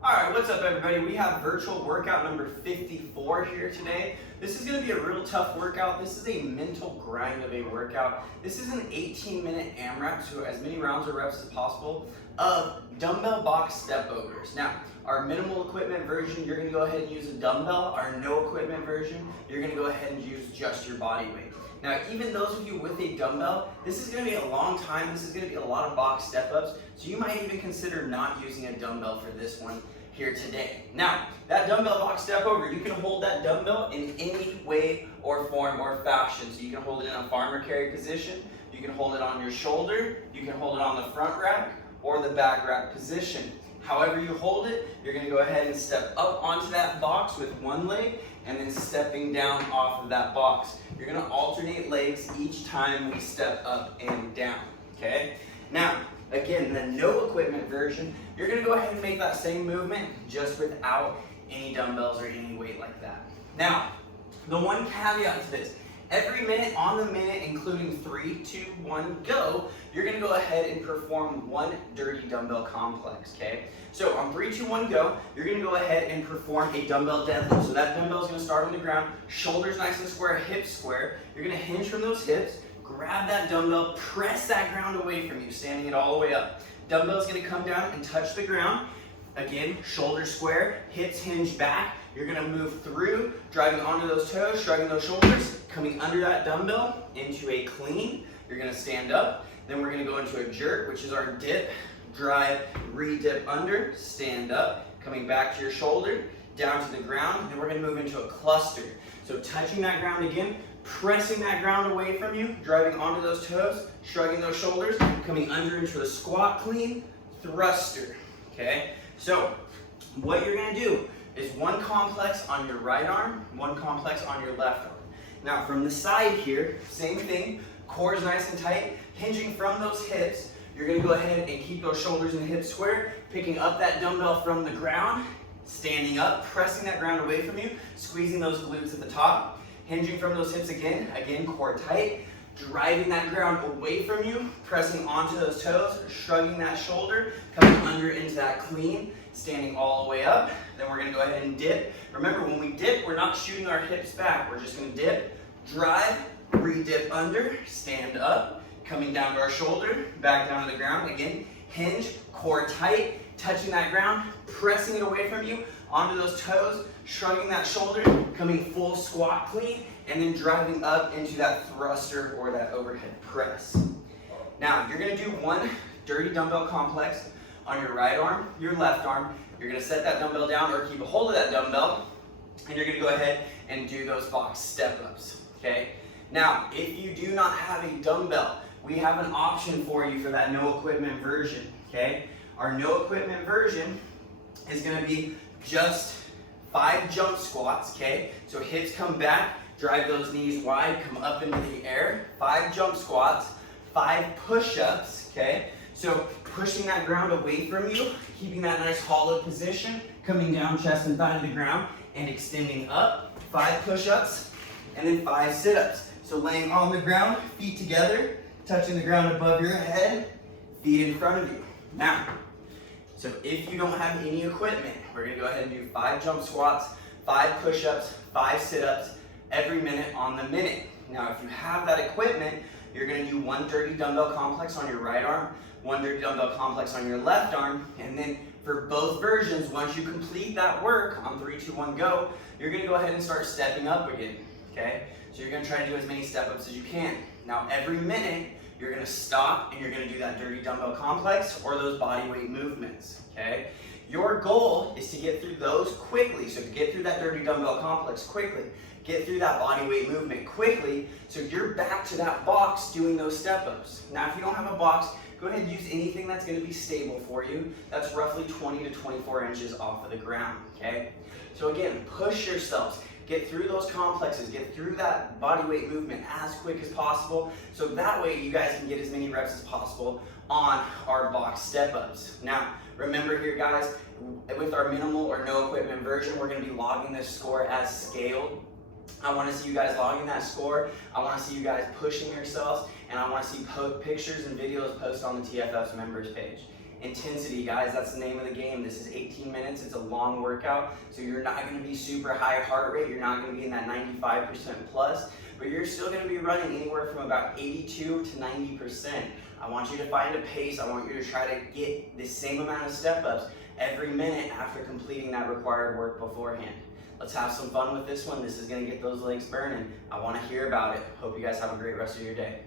Alright, what's up everybody? We have virtual workout number 54 here today. This is going to be a real tough workout. This is a mental grind of a workout. This is an 18-minute AMRAP, so as many rounds or reps as possible, of dumbbell box step overs. Now, our minimal equipment version, you're going to go ahead and use a dumbbell. Our no equipment version, you're going to go ahead and use just your body weight. Now, even those of you with a dumbbell, this is going to be a long time. This is going to be a lot of box step-ups, so you might even consider not using a dumbbell for this one here today. Now, that dumbbell box step over, you can hold that dumbbell in any way or form or fashion. So you can hold it in a farmer carry position, you can hold it on your shoulder, you can hold it on the front rack or the back rack position. However you hold it, you're going to go ahead and step up onto that box with one leg and then stepping down off of that box. You're going to alternate legs each time we step up and down, okay? Now, again, the no equipment version, you're going to go ahead and make that same movement just without any dumbbells or any weight like that. Now, the one caveat to this, every minute on the minute, including 3, 2, 1, go, you're going to go ahead and perform one dirty dumbbell complex, okay? So on 3, 2, 1, go, you're going to go ahead and perform a dumbbell deadlift. So that dumbbell is going to start on the ground, shoulders nice and square, hips square. You're going to hinge from those hips, grab that dumbbell, press that ground away from you, standing it all the way up. Dumbbell's going to come down and touch the ground. Again, shoulders square, hips hinge back. You're going to move through, driving onto those toes, shrugging those shoulders, coming under that dumbbell into a clean. You're going to stand up. Then we're going to go into a jerk, which is our dip, drive, re-dip under, stand up, coming back to your shoulder, down to the ground. Then we're going to move into a cluster. So touching that ground again, pressing that ground away from you, driving onto those toes, shrugging those shoulders, coming under into a squat clean, thruster, okay? So what you're going to do is one complex on your right arm, one complex on your left arm. Now from the side here, same thing, core is nice and tight, hinging from those hips. You're going to go ahead and keep those shoulders and hips square, picking up that dumbbell from the ground, standing up, pressing that ground away from you, squeezing those glutes at the top, hinging from those hips again, core tight, driving that ground away from you, pressing onto those toes, shrugging that shoulder, coming under into that clean, standing all the way up. Then we're going to go ahead and dip. Remember, when we dip, we're not shooting our hips back. We're just going to dip, drive, re-dip under, stand up, coming down to our shoulder, back down to the ground. Again, hinge, core tight, touching that ground, pressing it away from you, onto those toes, shrugging that shoulder, coming full squat clean, and then driving up into that thruster or that overhead press. Now, you're going to do one dirty dumbbell complex on your right arm, your left arm. You're going to set that dumbbell down or keep a hold of that dumbbell, and you're going to go ahead and do those box step-ups, okay? Now, if you do not have a dumbbell, we have an option for you for that no equipment version, okay? Our no equipment version is going to be just 5 jump squats, okay? So hips come back, drive those knees wide, come up into the air, 5 jump squats, 5 push-ups, okay? So pushing that ground away from you, keeping that nice hollow position, coming down chest and thigh to the ground, and extending up, 5 push-ups, and then 5 sit-ups. So laying on the ground, feet together, touching the ground above your head, feet in front of you. Now, so if you don't have any equipment, we're going to go ahead and do 5 jump squats, 5 push-ups, 5 sit-ups every minute on the minute. Now, if you have that equipment, you're going to do one dirty dumbbell complex on your right arm, one dirty dumbbell complex on your left arm, and then for both versions, once you complete that work on 3, 2, 1, go, you're going to go ahead and start stepping up again, okay? So you're going to try to do as many step-ups as you can. Now, every minute, you're going to stop and you're going to do that dirty dumbbell complex or those body weight movements, okay? Your goal is to get through those quickly. So to get through that dirty dumbbell complex quickly, get through that body weight movement quickly, so you're back to that box doing those step-ups. Now, if you don't have a box, go ahead and use anything that's going to be stable for you. That's roughly 20 to 24 inches off of the ground, okay? So again, push yourselves. Get through those complexes, get through that body weight movement as quick as possible, so that way you guys can get as many reps as possible on our box step-ups. Now, remember here guys, with our minimal or no equipment version, we're going to be logging this score as scaled. I want to see you guys logging that score. I want to see you guys pushing yourselves, and I want to see pictures and videos posted on the TFF's members page. intensity, guys. That's the name of the game. This is 18 minutes. It's a long workout, so you're not going to be super high heart rate. You're not going to be in that 95% plus, but you're still going to be running anywhere from about 82 to 90%. I want you to find a pace. I want you to try to get the same amount of step-ups every minute after completing that required work beforehand. Let's have some fun with this one. This is going to get those legs burning. I want to hear about it. Hope you guys have a great rest of your day.